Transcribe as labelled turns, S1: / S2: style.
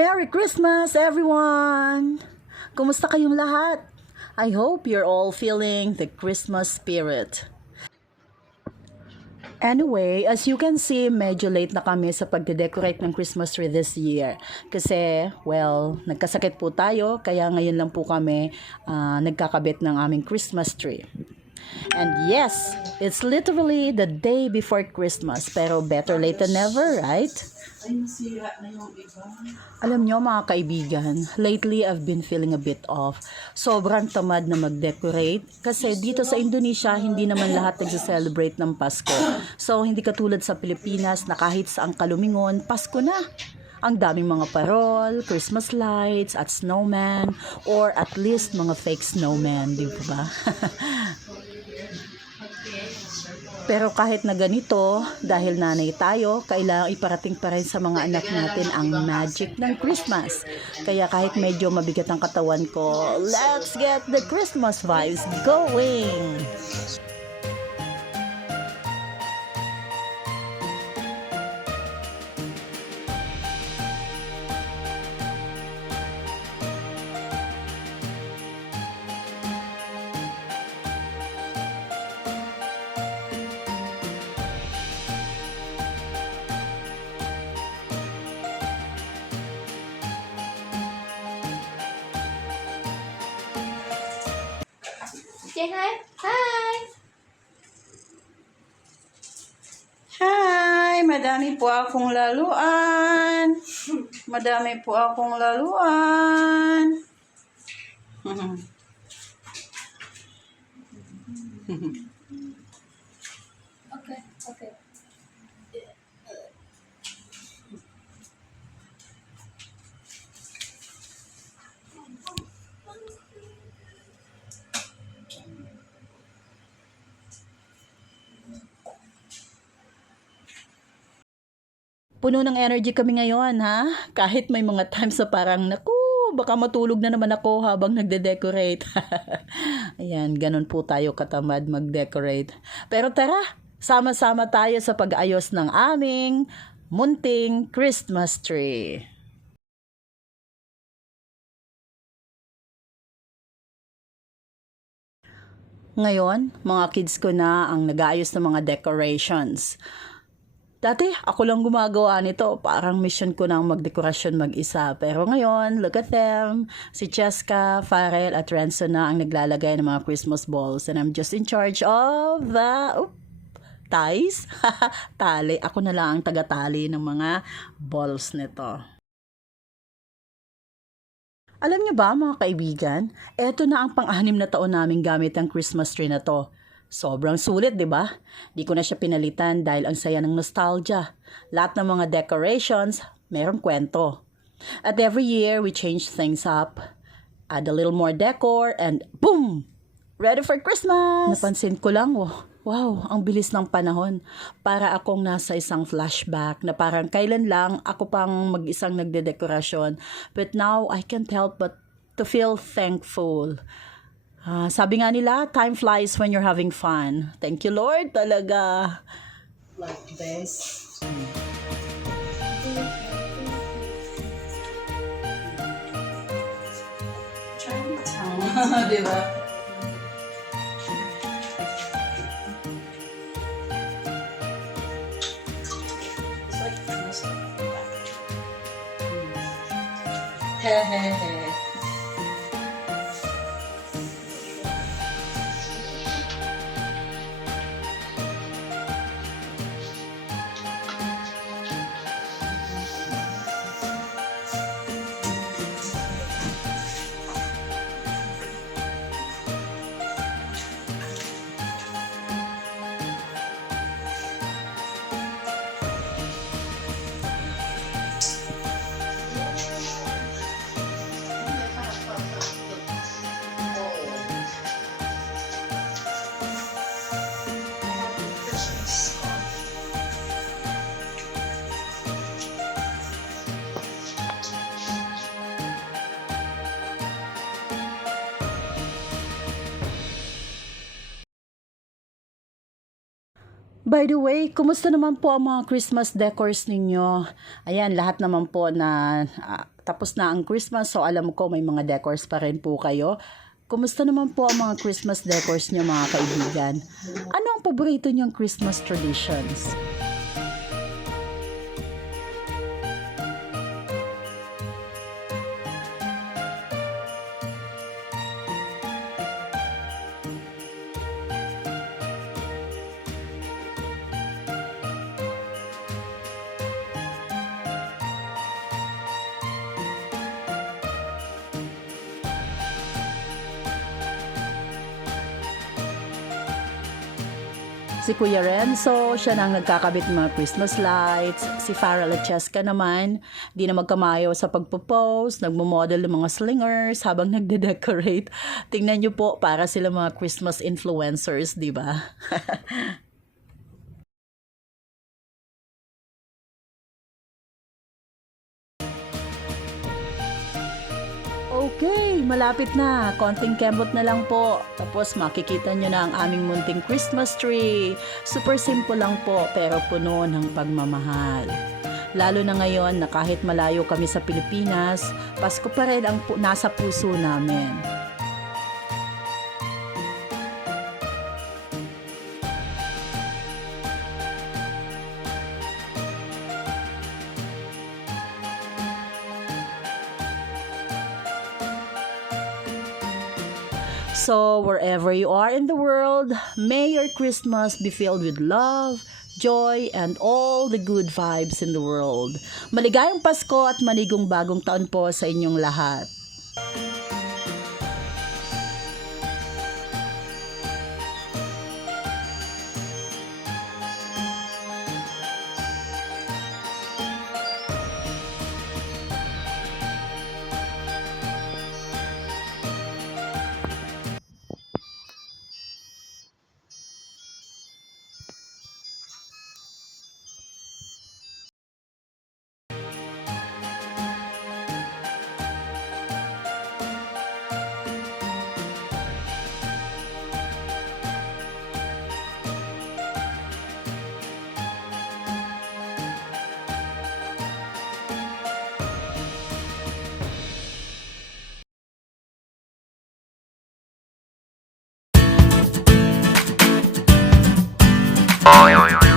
S1: Merry Christmas, everyone! Kumusta kayong lahat? I hope you're all feeling the Christmas spirit. Anyway, as you can see, medyo late na kami sa pagde-decorate ng Christmas tree this year. Kasi, well, nagkasakit po tayo, kaya ngayon lang po kami ah, nagkakabit ng aming Christmas tree. And yes, it's literally the day before Christmas, pero better late than never, right? Alam nyo mga kaibigan, lately I've been feeling a bit off. Sobrang tamad na mag-decorate kasi dito sa Indonesia hindi naman lahat nagse-celebrate ng Pasko. So hindi katulad sa Pilipinas na kahit saang kalumingon, Pasko na. Ang daming mga parol, Christmas lights, at snowman, or at least mga fake snowman, di ba? Pero kahit na ganito, dahil nanay tayo, kailangang iparating pa rin sa mga anak natin ang magic ng Christmas. Kaya kahit medyo mabigat ang katawan ko, let's get the Christmas vibes going!
S2: Say hi. Hi.
S1: Hi! Madami po akong laluan. Madami po akong laluan. Puno ng energy kami ngayon, ha? Kahit may mga times sa parang, naku, baka matulog na naman ako habang nagde-decorate. Ayan, ganun po tayo katamad mag-decorate. Pero tara, sama-sama tayo sa pag-ayos ng aming munting Christmas tree. Ngayon, mga kids ko na ang nag-aayos ng mga decorations. Dati, ako lang gumagawa nito. Parang mission ko nang magdekorasyon mag-isa. Pero ngayon, look at them. Si Cheska, Farrell, at Renzo na ang naglalagay ng mga Christmas balls. And I'm just in charge of the... Oop, ties? Tali. Ako na lang ang taga-tali ng mga balls nito. Alam niyo ba mga kaibigan, eto na ang pang-anim na taon namin gamit ang Christmas tree na to. Sobrang sulit, di ba? Di ko na siya pinalitan dahil ang saya ng nostalgia. Lahat ng mga decorations, merong kwento. At every year, we change things up. Add a little more decor and boom! Ready for Christmas! Napansin ko lang, oh, wow, ang bilis ng panahon. Para akong nasa isang flashback na parang kailan lang ako pang mag-isang nagdedekorasyon. But now, I can't help but to feel thankful. Ah, sabi nga nila, time flies when you're having fun. Thank you, Lord, talaga.
S3: Like this. Chinatown. Di ba? It's like Christmas. He he
S1: By the way, kumusta naman po ang mga Christmas decors ninyo? Ayan, lahat naman po na ah, tapos na ang Christmas so alam ko may mga decors pa rin po kayo. Kumusta naman po ang mga Christmas decors niyo mga kaibigan? Ano ang paborito niyong Christmas traditions? Si Kuya Renzo, siya na nagkakabit ng mga Christmas lights. Si Farah Lacheska naman, di na magkamayo sa pagpo-post, nagmo-model ng mga slingers habang nagde-decorate. Tingnan niyo po, para sila mga Christmas influencers, di ba? malapit na. Konting kembot na lang po. Tapos makikita nyo na ang aming munting Christmas tree. Super simple lang po pero puno ng pagmamahal. Lalo na ngayon na kahit malayo kami sa Pilipinas, Pasko pa rin ang pu- nasa puso namin. So, wherever you are in the world, may your Christmas be filled with love, joy, and all the good vibes in the world. Maligayang Pasko at manigong bagong taon po sa inyong lahat. 哦有有有